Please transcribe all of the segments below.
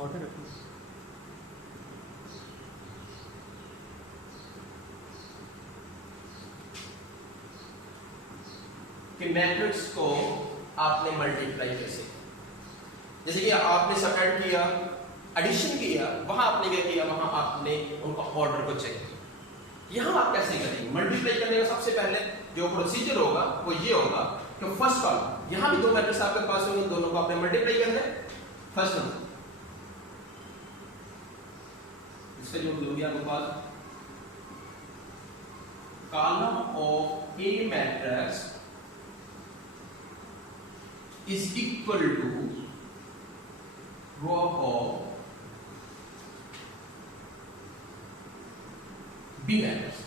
Short है reference. कि matrix को आपने मल्टीप्लाई कैसे, जैसे कि आपने सबट्रैक्ट किया, एडिशन किया, वहां आपने क्या किया, वहां आपने उनका ऑर्डर को चेक किया। यहां आप कैसे करेंगे? मल्टीप्लाई करने का सबसे पहले जो प्रोसीजर होगा वो ये होगा कि फर्स्ट कॉलम, यहां भी दो मैट्रिक्स आपके पास होंगे, दोनों को आपने मल्टीप्लाई करना है। फर्स्ट नंबर इसका जो होगी आपके पास column of A matrix is equal to row of B matrix.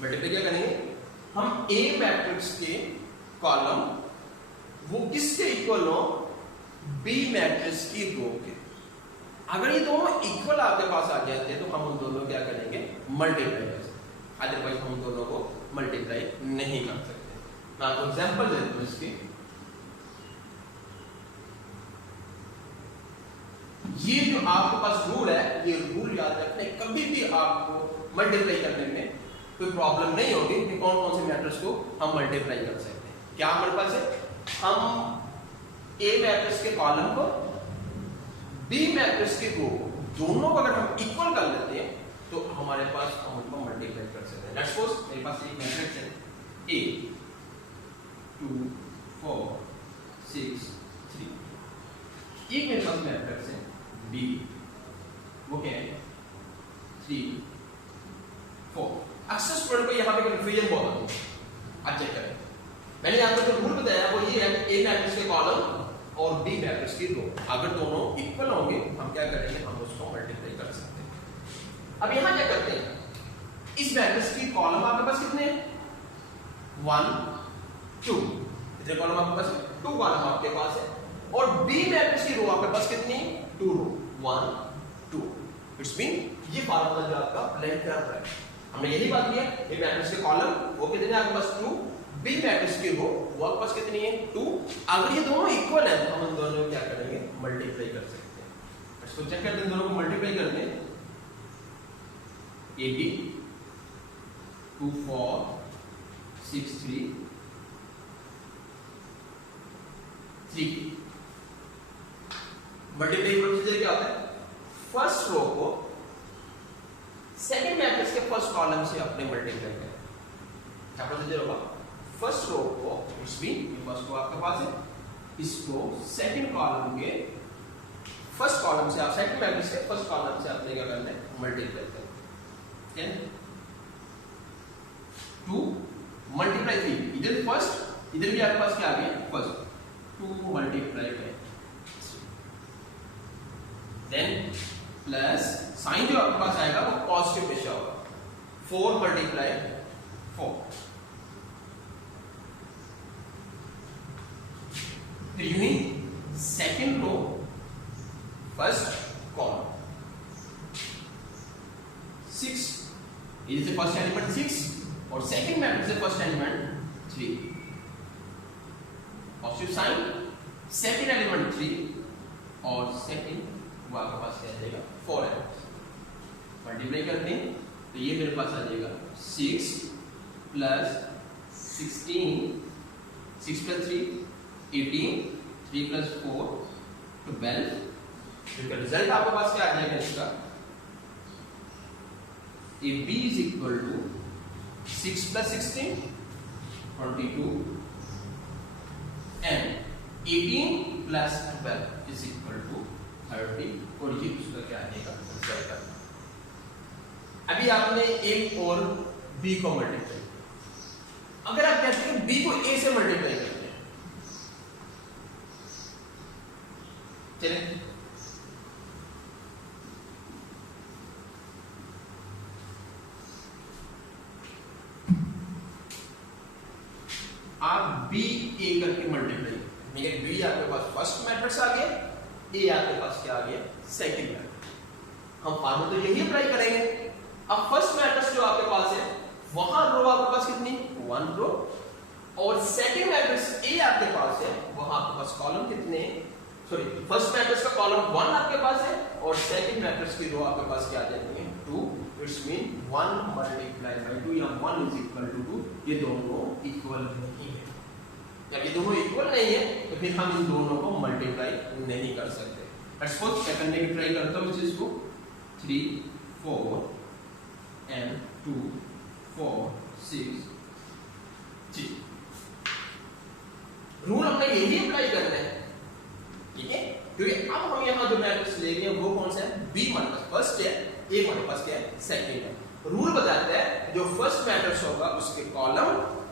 Multiply क्या करेंगे हम? A मैट्रिक्स के कॉलम वो किसके इक्वल हो? B मैट्रिक्स की रो के। अगर ये दोनों इक्वल आपके पास आ जाते हैं तो हम उन दोनों क्या करेंगे? मल्टीप्लाई कर सकते। अदरवाइज हम दोनों को मल्टीप्लाई नहीं कर सकते। मैं आपको एग्जांपल देता हूं इसकी। ये जो आपके पास रूल है, ये रूल याद रखने, कभी भी आपको मल्टीप्लाई करने में कोई प्रॉब्लम नहीं होगी कि कौन कौन से मैट्रिक्स को हम मल्टीप्लाई कर सकते हैं। क्या हमारे पास है? हम ए मैट्रिक्स के कॉलम को बी मैट्रिक्स के रो को, दोनों को अगर हम इक्वल कर लेते हैं तो हमारे पास हम उनको मल्टीप्लाई कर सकते हैं। लेट्स सपोज मेरे पास एक मैट्रिक्स है ए 2 4 6 3, एक मेरे पास मैट्रिक्स है बी, वो क्या है 3 4। अक्सर स्टूडेंट को यहाँ पे कंफ्यूजन बहुत होती है। आप चेक करें, मैंने यहाँ पे जो रूल बताया वो ये है कि ए मैट्रिक्स के कॉलम और बी मैट्रिक्स की रो अगर दोनों इक्वल होंगे हम क्या करेंगे? हम उसको मल्टीप्लाई कर सकते हैं। अब यहाँ क्या करते हैं? इस मैट्रिक्स की कॉलम आपके पास कितने हैं? 1 2। कितने कॉलम आपके पास? 2 कॉलम आपके पास है। और बी मैट्रिक्स की रो आपके पास कितनी? 2 रो, 1 2। इट्स मीन ये फार्मूला जो आपका ब्लेंड कर रहा है, हमने यही बात की है। ए मैट्रिक्स के कॉलम वो कितने हैं आपके पास? 2। बी मैट्रिक्स की रो वो आपके पास कितनी है? 2। अगर ये दोनों इक्वल है तो हम इन दोनों को क्या करेंगे? मल्टीप्लाई कर सकते हैं। इसको चेक करते हैं, दोनों को मल्टीप्लाई करते हैं। A B 2 4 6 3 3। मल्टीप्लाई प्रोसीजर क्या होता है? फर्स्ट रो को सेकंड मैट्रिक्स के फर्स्ट कॉलम से अपने मल्टीप्लाई करें। क्या प्रोसीजर होगा? फर्स्ट रो को, इट्स मीन फर्स्ट रो आपके पास है, इसको सेकंड कॉलम के फर्स्ट कॉलम से, आप सेकंड मैट्रिक्स के फर्स्ट कॉलम से अपने क्या करना है? मल्टीप्लाई करें। ठीक है? 2 मल्टीप्लाई 3, इधर फर्स्ट, इधर भी आपके पास क्या आ गया? फर्स्ट। 2 मल्टीप्लाई में देन प्लस साइन जो आपके पास आएगा वो पॉजिटिव हमेशा होगा। 4 मल्टीप्लाई 4। फिर unit second row first column 6, इधर से फर्स्ट एलिमेंट 6 और सेकंड मैट्रिक्स से first element 3। Positive sign, second element 3 और सेकंड वो आपके पास क्या आ जाएगा? 4 एलिमेंट्स। मल्टीप्लाई करते हैं तो ये मेरे पास आ जाएगा 6 प्लस 16, 6 प्लस 3 18, 3 प्लस 4 12। इसका रिजल्ट आपके पास क्या आ जाएगा? इसका A B is equal to 6 plus 16 22 and 18 plus 12 is equal to 30। और ये उसका क्या आएगा? रिजल्ट। अभी आपने ए और बी को मल्टीप्लाई, अगर आप कहते हैं बी को ए से मल्टीप्लाई करते हैं, चलिए आप बी ए करके मल्टीप्लाई, बी आपके पास फर्स्ट मैट्रिक्स आ गया, ए आपके पास क्या आ गया? Second matrix. हम फार्मूला तो यही अप्लाई करेंगे। अब फर्स्ट मैट्रिक्स जो आपके पास है वहां रो आपके पास कितनी? 1 रो। और सेकंड मैट्रिक्स ए आपके पास है, वहां आपके पास कॉलम कितने? सॉरी फर्स्ट मैट्रिक्स का कॉलम 1 आपके पास है और सेकंड मैट्रिक्स की रो आपके पास क्या आ जाती है 2, इट्स मीन 1 मल्टीप्लाई बाय 2 या 1 इज इक्वल टू 2, ये दोनों इक्वल नहीं है। जब ये दोनों इक्वल नहीं है तो फिर हम इन दोनों को मल्टीप्लाई नहीं कर सकते। लेट्स सपोज क्या करने की ट्राई करता हूं इस चीज को 3 4 and 2 4 6 जी रूल हमने यही अप्लाई करना है, ठीक है, क्योंकि अब हम यहाँ जो मैट्रिक्स ले रहे हैं वो कौन सा है बी हमारे पास फर्स्ट है, ए हमारे पास क्या है सेकंड है। रूल बताता है जो फर्स्ट मैट्रिक्स होगा उसके कॉलम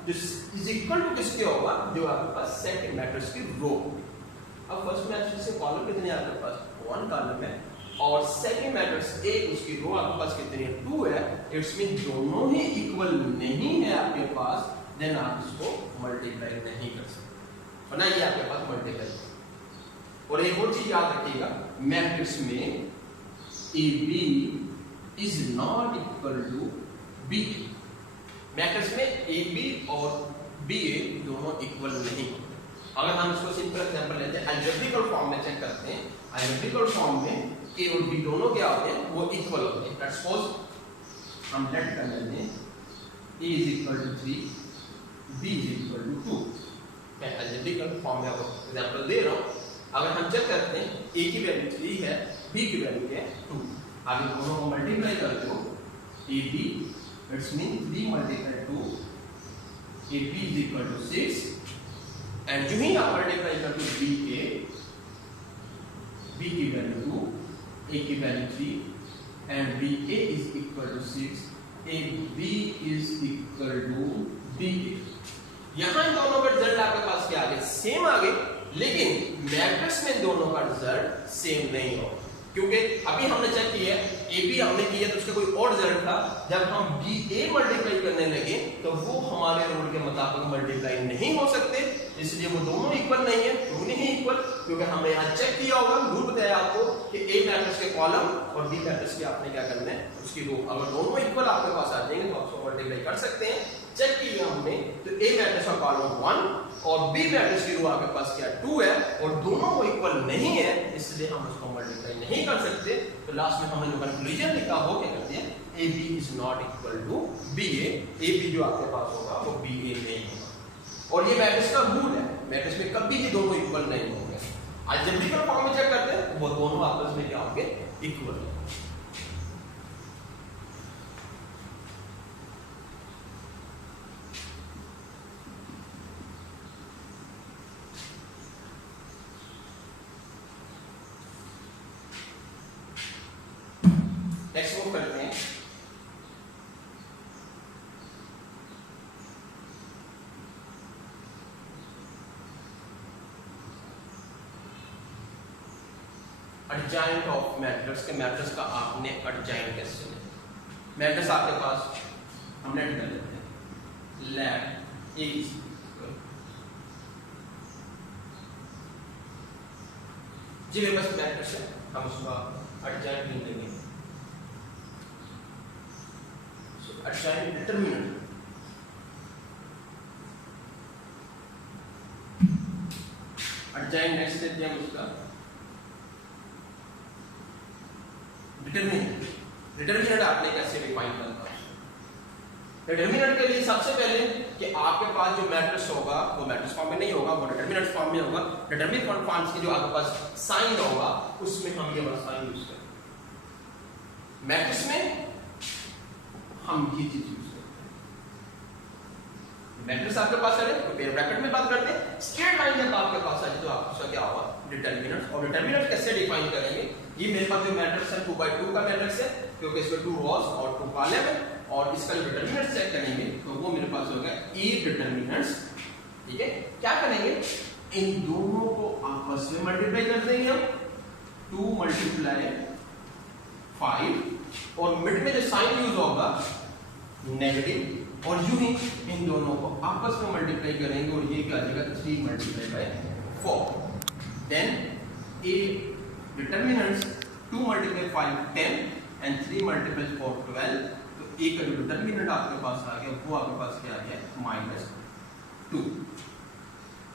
जो इज इक्वल टू किसके होगा जो आपके पास सेकंड मैट्रिक्स की रो। अब फर्स्ट मैट्रिक्स के कॉलम कितने हैं आपके पास 1 कॉलम है और सेकंड मैट्रिक्स ए उसकी रो आपके पास कितनी है 2 है, इट्स मीन दोनों ही इक्वल नहीं है आपके पास, देन आप इसको मल्टीप्लाई नहीं कर सकते, बनाइए आपके पास मल्टीप्लाई। और एक और चीज याद रखिएगा मैट्रिक्स में A B is not equal to B A, matrix में ए बी और बी ए दोनों इक्वल नहीं होते। अगर हम इसको सिंपल एग्जांपल लेते हैं अलजेब्रिकल फॉर्म में चेक करते हैं, अलजेब्रिकल फॉर्म में ए और बी दोनों क्या होते हैं वो इक्वल होते हैं। लेट्स सपोज हम लेट कर लेते हैं A is equal to 3 B is equal to 2, मैं अलजेब्रिकल फॉर्म में आपको एग्जांपल दे रहा हूं। अगर हम चेक करते हैं a की वैल्यू 3 है b की वैल्यू क्या है 2, आप इन दोनों को मल्टीप्लाई करते हो ab it's mean 3 multiply 2 ab is equal to 6 and जो ही आप मल्टीप्लाई करते हो b की वैल्यू 2 a की value 3 and ba is equal to 6 ab is equal to ba। यहां इन दोनों का रिजल्ट आपके पास क्या आ गया सेम आ गए, लेकिन मैट्रिक्स में दोनों का रिजल्ट सेम नहीं हो, क्योंकि अभी हमने चेक किया ए बी हमने किया तो उसका कोई और रिजल्ट था, जब हम बी ए मल्टीप्लाई करने लगे तो वो हमारे रूल के मुताबिक मल्टीप्लाई नहीं हो सकते, इसलिए वो दोनों इक्वल नहीं है, क्यों नहीं इक्वल, क्योंकि हमने यहाँ चेक किया होगा, रूल बताया आपको कि ए मैट्रिक्स के कॉलम और बी मैट्रिक्स के आपने क्या करना है उसकी रो, अगर दोनों इक्वल आपके पास आ जाएंगे तो आप उसको मल्टीप्लाई कर सकते हैं। चेक किया हमने तो ए मैट्रिक्स का कॉलम 1 और बी मैट्रिक्स की रो आपके पास क्या 2 है और दोनों को इक्वल नहीं है, इसलिए हम उसको मल्टीप्लाई नहीं कर सकते। तो लास्ट में हमने जो कंक्लूजन लिखा हो क्या कहते हैं A B is not equal to B A B जो आपके पास होगा वो बी ए नहीं होगा। और ये मैट्रिक्स का रूल है, मैट्रिक्स में कभी भी दोनों इक्वल नहीं होंगे। अलजेब्रिकल फॉर्म में चेक करते हैं वो दोनों आपस में क्या होंगे इक्वल। नेक्स्ट मूव करते हैं एडजॉइंट ऑफ मैट्रिक्स के मैट्रिक्स का आपने एडजॉइंट कैसे लेना। मैट्रिक्स आपके पास हम लेट कर लेते हैं लेट ए जी मेरे पास मैट्रिक्स है, हम उसका एडजॉइंट नहीं लेंगे, एडजॉइंट डिटरमिनेंट एडजॉइंट नेक्स्ट लेते हैं उसका डिटरमिनेंट। डिटरमिनेंट आपने कैसे डिफाइन करना है डिटरमिनेंट के लिए सबसे पहले कि आपके पास जो मैट्रिक्स होगा वो मैट्रिक्स फॉर्म में नहीं होगा, वो डिटरमिनेंट फॉर्म में होगा। डिटरमिनेंट फॉर्म्स की जो आपके पास साइन होगा उसमें हम ये वाला साइन यूज करेंगे। मैट्रिक्स में हम ये चीज यूज करते हैं, मैट्रिक्स आपके पास है तो पेयर ब्रैकेट में बात करते हैं, स्ट्रेट लाइन जब आपके पास आ जाए तो आपका क्या होगा डिटरमिनेंट। और डिटरमिनेंट कैसे डिफाइन करेंगे, ये मेरे पास जो मैट्रिक्स है 2/2 का मैट्रिक्स है क्योंकि इसमें 2 रोज और 2 कॉलम है, और इसका जो डिटरमिनेंट चेक करेंगे तो वो मेरे पास होगा ए डिटरमिनेंट्स। ठीक है, क्या करेंगे इन दोनों को आपस में मल्टीप्लाई कर देंगे हम 2 × 5 और मिड में जो साइन यूज होगा नेगेटिव, और यूं ही इन दोनों को आपस में मल्टीप्लाई करेंगे और ये क्या आ जाएगा 3 × 4। देन ए डिटरमिनेंट्स 2 × 5 10 and 3 × 4 12, तो ए का जो डिटरमिनेंट आपके पास आ गया वो आपके पास क्या आ गया -2।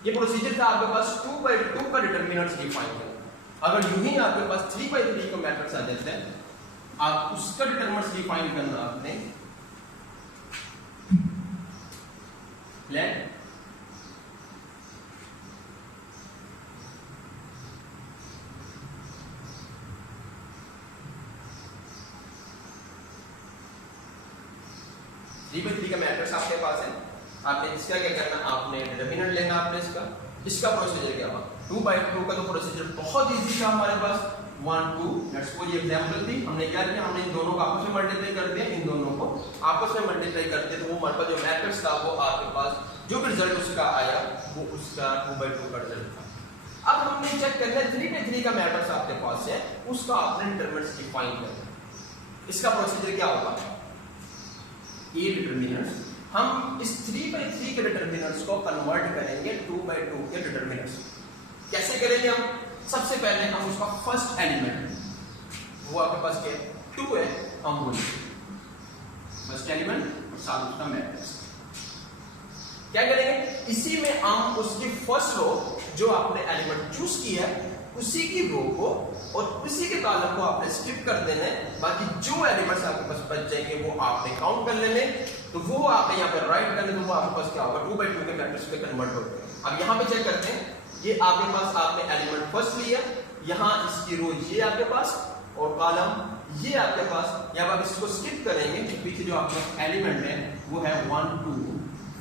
ये प्रोसीजर था आपके पास 2/2 का डिटरमिनेंट्स डिफाइन करना। अगर यूं ही आपके पास 3/3 का मैट्रिक्स आ जाता है, आप उसका डिटरमिनेंट्स डिफाइन करना आपने लेट 3/3 का मैट्रिक्स आपके पास है। आपने इसका क्या करना, आपने डिटरमिनेंट लेना, आपने इसका प्रोसीजर क्या होगा। 2/2 का तो प्रोसीजर बहुत इजी था हमारे पास, 1 2 लेट्स सपोज ये एग्जांपल थी, हमने क्या किया, हमने इन दोनों को आपस में मल्टीप्लाई कर दिया, इन दोनों को आपस में मल्टीप्लाई करते तो वो हमारे पास जो मैट्रिक्स था वो आपके पास जो भी रिजल्ट उसका आया वो उसका 2/2 का रिजल्ट था। अब हमने चेक करना है 3/3 का मैट्रिक्स आपके पास है, उसका आपने डिटरमिनेंट्स डिफाइन करना। इसका प्रोसीजर क्या होगा, ये डिटरमिनेंट्स हम इस 3/3 के डिटरमिनेंट्स को कन्वर्ट करेंगे 2/2 के डिटरमिनेंट्स। कैसे करेंगे हम, सबसे पहले हम उसका फर्स्ट एलिमेंट वो आपके पास क्या 2 है, हम वो फर्स्ट एलिमेंट और साथ उसका मैट्रिक्स क्या करेंगे, इसी में हम उसकी फर्स्ट रो जो आपने एलिमेंट चूज किया है उसी की रो को और उसी के कॉलम को आपने स्किप कर देना है, बाकी जो एलिमेंट्स आपके पास बच जाएंगे वो आपने काउंट कर लेने, तो वो आपने यहाँ पे राइट करने, तो वो आपके पास क्या होगा 2/2 के मैट्रिक्स में कन्वर्ट हो गया। अब यहाँ पे चेक करते हैं, ये आपके पास आपने एलिमेंट फर्स्ट लिया, यहाँ इसकी रो ये आपके पास और कॉलम ये आपके पास, यहाँ पर इसको स्किप करेंगे तो पीछे जो आपका एलिमेंट है वो है 1 2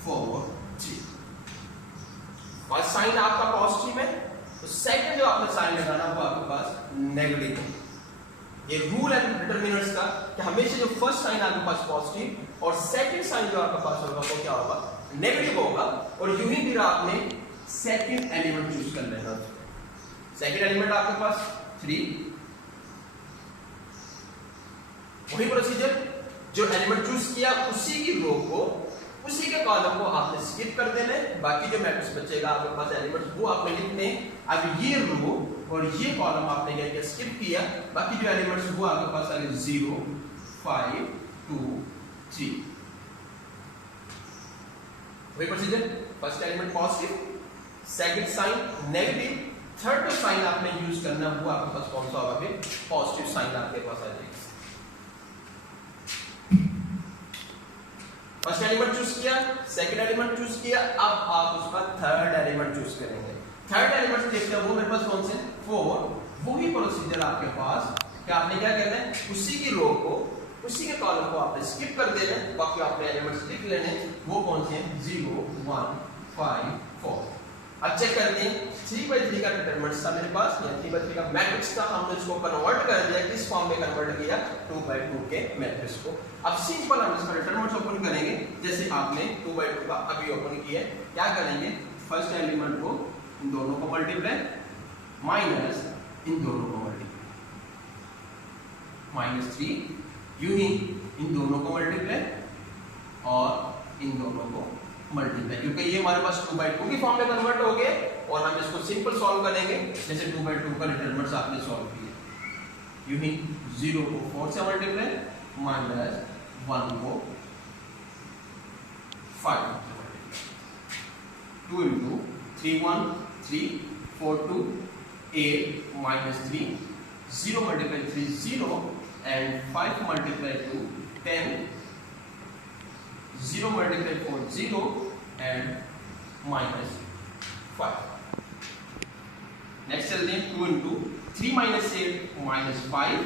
4 3। फर्स्ट साइन आपका पॉजिटिव है, तो सेकंड जो आपने साइन लगाना वो आपके पास नेगेटिव है। ये रूल है डिटरमिनेंट्स का कि हमेशा जो फर्स्ट साइन आपके पास पॉजिटिव और सेकंड साइन जो आपके पास होगा वो क्या होगा, नेगेटिव होगा। और यूं ही फिर आपने सेकंड एलिमेंट चूज कर लेना। सेकंड एलिमेंट आपके पास 3, वही प्रोसीजर, जो एलिमेंट चूज किया उसी की रो को उसी के कॉलम को आपने स्किप कर देना है, बाकी जो मैट्रिक्स बचेगा आपके पास एलिमेंट्स वो आपने लिखने। अब ये रो और ये कॉलम आपने क्या किया, स्किप किया, बाकी जो एलिमेंट्स वो आपके पास आ गए 0 5 2 3। वही procedure, first element positive, second sign negative, third जो साइन आपने यूज करना वो आपके पास कौन सा होगा, फिर पॉजिटिव साइन आपके पास आ जाएगा। फर्स्ट एलिमेंट चूज किया, सेकंड एलिमेंट चूज किया, अब आप उसका थर्ड एलिमेंट चूज करेंगे। थर्ड एलिमेंट देखते हैं वो मेरे पास कौन से 4, वही प्रोसीजर आपके पास कि आपने क्या करना है, उसी की रो को उसी के कॉलम को आपने स्किप कर देना है, बाकी आपने एलिमेंट्स लिख लेने, वो कौन से हैं 0 1 5 4। अब चेक करते हैं 3/3 का डिटरमिनेंट था मेरे पास, या 3/3 का मैट्रिक्स था, हमने इसको कन्वर्ट कर दिया, किस फॉर्म में कन्वर्ट किया 2/2 के मैट्रिक्स को। अब सिंपल हम इसका डिटरमिनेंट ओपन करेंगे, जैसे आपने 2/2 का अभी ओपन किया है। क्या करेंगे, फर्स्ट एलिमेंट को इन दोनों को मल्टीप्लाई माइनस इन दोनों को मल्टीप्लाई -3, यूं ही इन दोनों को मल्टीप्लाई और इन दोनों को मल्टीप्लाई, क्योंकि ये हमारे पास 2/2 की फॉर्म में कन्वर्ट हो गए और हम इसको सिंपल सॉल्व करेंगे, जैसे 2/2 का डिटरमिनेंट आपने सॉल्व किया। यूं ही 0 को 4 से मल्टीप्लाई माइनस 1 को 5 से multiply, 2 into 3 1 3 4 2 8 minus 3 0 multiply 3 0 and 5 multiply 2 10 0 multiply 4 0 and minus 5। Next चलते हैं 2 into 3 minus 8 minus 5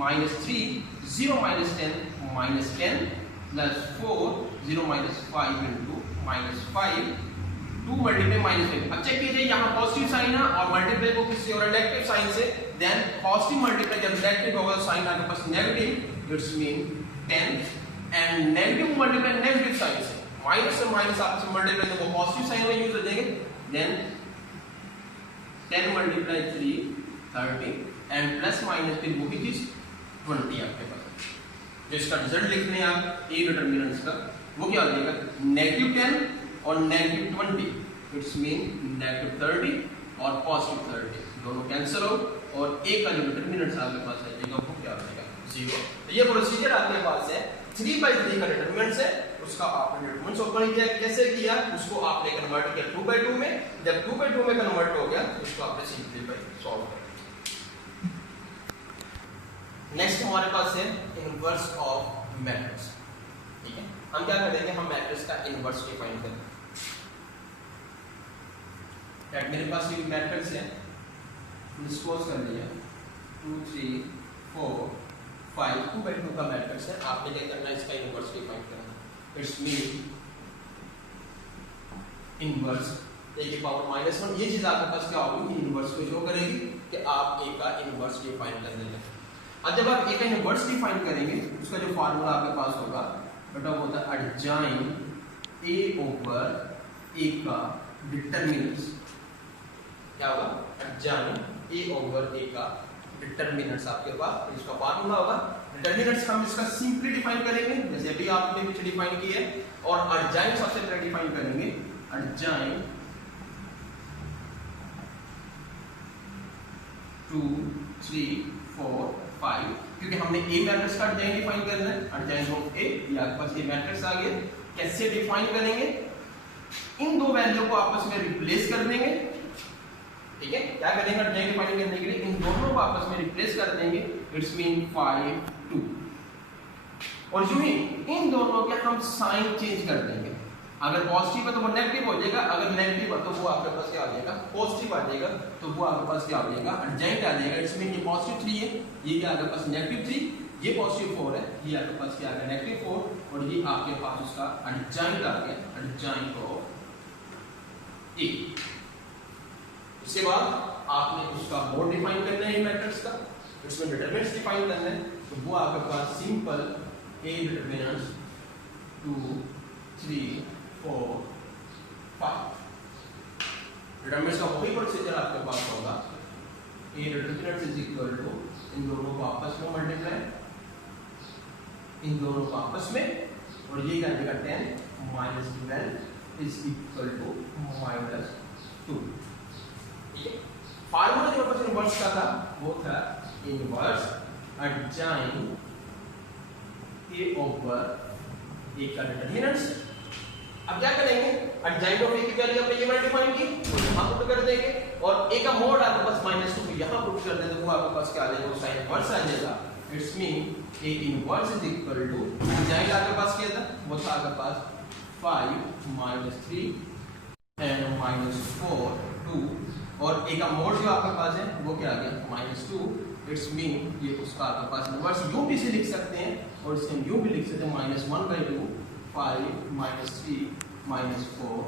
minus 3 0 minus 10 minus 10 plus 4 0 minus 5 into minus 5 2 multiply -5। अब चेक कीजिए यहाँ पॉजिटिव साइन है और मल्टीप्लाई को किसी और नेगेटिव साइन से, देन पॉजिटिव मल्टीप्लाई जब नेगेटिव होगा साइन आपके पास negative, it's mean 10, and negative multiply negative sign से, माइनस से माइनस आपस में मल्टीप्लाई तो वो पॉजिटिव साइन में यूज हो जाएंगे, then 10 multiply 3 30 and plus minus फिर वो भी चीज 20 आपके पास। जो इसका रिजल्ट लिखने हैं आप ए डिटरमिनेंट्स का, वो क्या हो जाएगा -10 और -20, इट्स मीन -30 और +30 दोनों कैंसिल हो और एक का जो डिटरमिनेंट आपके पास आ जाएगा वो क्या हो जाएगा 0। तो ये प्रोसीजर आपके पास है 3/3 का डिटरमिनेंट है, उसका आपने डिटरमिनेंट ओपन किया, कैसे किया, उसको आपने कन्वर्ट किया 2/2 में, जब 2/2 में कन्वर्ट हो गया उसको आपने सिंपलीफाई सॉल्व कर नेक्स्ट हमारे पास है इनवर्स ऑफ मैट्रिक्स। ठीक है, हम क्या करेंगे, हम मैट्रिक्स का इनवर्स डिफाइन करेंगे। मेरे पास ये मैट्रिक्स है, डिस्पोज कर लिया 2 3 4 5 2 बाई 2 का मैट्रिक्स है। आपने क्या करना है, इसका इनवर्स डिफाइन करना। इट्स मीन इनवर्स a की पावर -1, ये चीज आपके पास क्या होगी, इनवर्स को शो करेगी कि आप a का इनवर्स डिफाइन कर देंगे। अब जब आप a का इनवर्स डिफाइन करेंगे, उसका जो फार्मूला आपके पास होगा बेटा वो होता है एडजॉइन a ओवर a का डिटरमिनेंट्स। क्या होगा, एडजॉइन a ओवर a का डिटरमिनेंट्स आपके पास इसका फार्मूला होगा। डिटरमिनेंट्स हम इसका सिंपली डिफाइन करेंगे जैसे अभी आपने पीछे डिफाइन किया है, और एडजॉइन सबसे पहले डिफाइन करेंगे। एडजॉइन 2 3 4 5, क्योंकि हमने ए मैट्रिक्स का एडजॉइन डिफाइन करना है। एडजॉइन ऑफ ए, ये आपके पास ये मैट्रिक्स आ गया। कैसे डिफाइन करेंगे, इन दो वैल्यू को आपस में रिप्लेस कर देंगे। ठीक है, क्या करेंगे, एडजॉइन डिफाइन करने के लिए इन दोनों को आपस में रिप्लेस कर देंगे। इट्स मीन 5 2, और जो ही इन दोनों के हम साइन चेंज कर देंगे। अगर पॉजिटिव है तो वो नेगेटिव हो जाएगा, अगर नेगेटिव है तो वो आपके पास क्या आ जाएगा, पॉजिटिव आ जाएगा। तो वो आपके पास क्या आ जाएगा, एडजॉइंट आ जाएगा। इट्स मीन ये पॉजिटिव 3 है, ये क्या आपके पास नेगेटिव 3, ये पॉजिटिव 4 है, ये आपके पास क्या आ गया, नेगेटिव 4, और ये आपके पास उसका एडजॉइंट आ गया, एडजॉइंट ऑफ ए। इसके बाद आपने उसका मोड डिफाइन करना है मैट्रिक्स का, इसमें डिटरमिनेंट्स डिफाइन करना है। तो वो आपके पास सिंपल ए डिटरमिनेंट्स 2 3 4 5, डिटरमिनेंट्स का वही प्रोसीजर आपके पास होगा। ए डिटरमिनेंट इज इक्वल टू इन दोनों को आपस में मल्टीप्लाई, इन दोनों को आपस में, और ये क्या देगा 10 माइनस 12 इज इक्वल टू -2। ठीक है, फार्मूला जो अपन इनवर्स का था वो था इनवर्स एडजॉइन ए ओवर ए का डिटरमिनेंट्स। अब क्या करेंगे, एडजॉइंट ऑफ ए की वैल्यू हमने ये डिफाइन की, तो यहां पुट कर देंगे, और ए का मोड आपके पास -2 यहां पुट कर देंगे, तो वो आपके पास क्या आ जाएगा, साइन इनवर्स आ जाएगा। It's mean A inverse is equal to adjoint आपके पास क्या था, वो था आपके पास 5 -3 एंड -4 2, और ए का मोड जो आपके पास है वो क्या आ गया, -2। इट्स मीन ये उसका आपके पास इनवर्स यूं भी से लिख सकते हैं, और इसे यूं भी लिख सकते हैं -1/2 5 -3 -4